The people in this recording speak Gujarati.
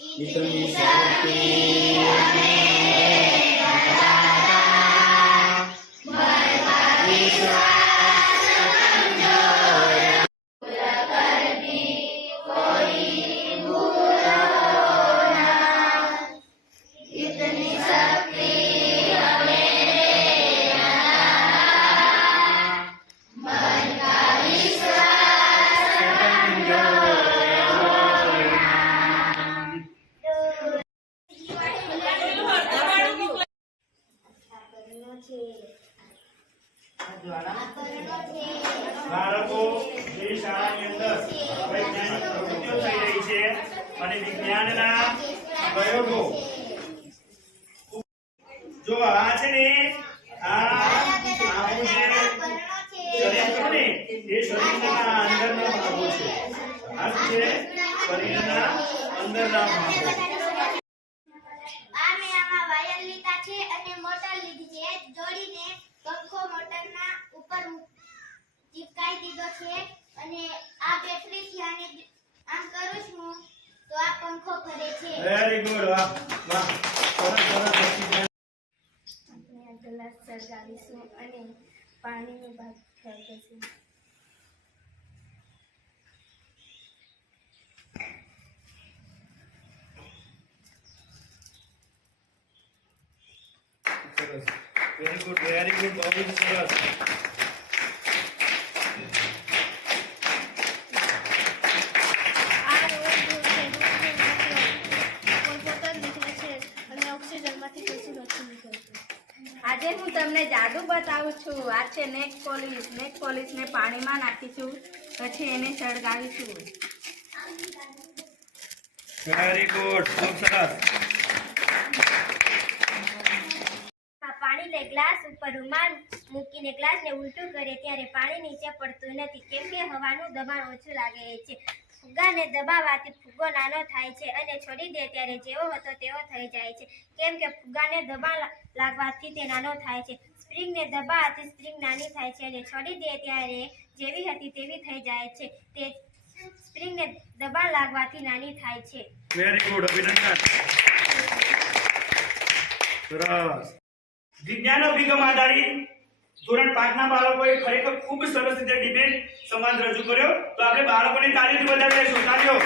इतनी शक्ति हमें दाता, बलवा विश्वास कमजोर, पूरा करने कोई भूलो ना। इतनी शक्ति हमें दाता, मन का विश्वास कमजोर બાળકો જે શાળાની અંદર વૈજ્ઞાનિક પ્રવૃત્તિઓ થઈ રહી છે અને વિજ્ઞાનના પ્રયોગો જો આ છે ને આપણું જે શરીર છે ને એ શરીરના અંદરના ભાગો છે. આ શું છે? શરીરના અંદરના ભાગો. આ મેં આમાં વાયર લીધા છે અને મોટર લીધી છે, જોડીને પંખો મોટરના ઉપર ચિપકાઈ દીધો છે અને આ બેટરી થી આને આમ કરું છું તો આ પંખો ફરે છે. Very good. વાહ વાહ, સરસ સરસ. આપણે આ ગ્લાસ સળગાવીશું અને પાણીનો ભાગ ફેરવીશું. સરસ. Very good, very good. બહુ જ સરસ. આજે હું તમને જાદુ બતાવું છું. આ છે નેક પોલિશ. નેક પોલિશને પાણીમાં નાખીશું, પછી એને સળગાવીશું. વેરી ગુડ, ખૂબ સરસ. પાણીને ગ્લાસ ઉપર રૂમાલ મૂકીને ગ્લાસને ઉલટું કરે ત્યારે પાણી નીચે પડતું નથી, કેમ કે હવાનું દબાણ ઓછું લાગે છે. ફુગ્ગાને દબાવવાથી ફુગ્ગો નાનો થાય છે અને છોડી દે ત્યારે જેવો હતો તેવો થઈ જાય છે, કેમ કે ફુગ્ગાને દબાણ લાગવાથી તે નાનો થાય છે. સ્પ્રિંગને દબાવવાથી સ્પ્રિંગ નાની થાય છે અને છોડી દે ત્યારે જેવી હતી તેવી થઈ જાય છે. તે સ્પ્રિંગને દબાણ લાગવાથી નાની થાય છે. વેરી ગુડ, અભિનંદન. સરસ. વિજ્ઞાન અભિગમ આધારિત ધોરણ 5 ના બાળકોએ ખરેખર ખૂબ સરસ રીતે ડિબેટ સંવાદ રજૂ કર્યો. તો આપણે બાળકોની તાળીથી વધાવી લઈશું. તાળીઓ.